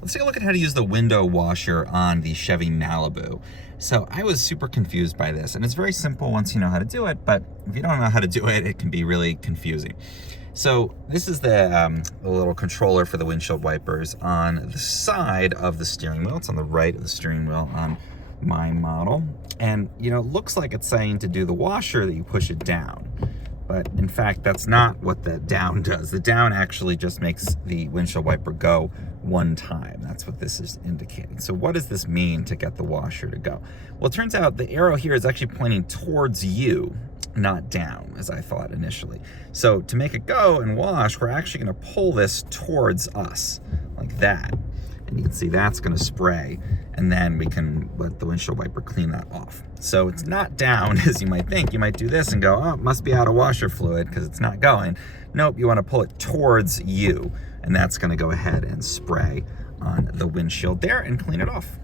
Let's take a look at how to use the window washer on the Chevy Malibu. So I was super confused by this, and it's very simple once you know how to do it, but if you don't know how to do it, it can be really confusing. So this is the little controller for the windshield wipers on the side of the steering wheel. It's on the right of the steering wheel on my model. And, you know, it looks like it's saying to do the washer that you push it down. But in fact, that's not what the down does. The down actually just makes the windshield wiper go one time. That's what this is indicating. So what does this mean to get the washer to go? Well, it turns out the arrow here is actually pointing towards you, not down, as I thought initially. So to make it go and wash, we're actually gonna pull this towards us, like that. And you can see that's gonna spray, and then we can let the windshield wiper clean that off. So it's not down as you might think. You might do this and go, oh, it must be out of washer fluid because it's not going. Nope, you wanna pull it towards you, and that's gonna go ahead and spray on the windshield there and clean it off.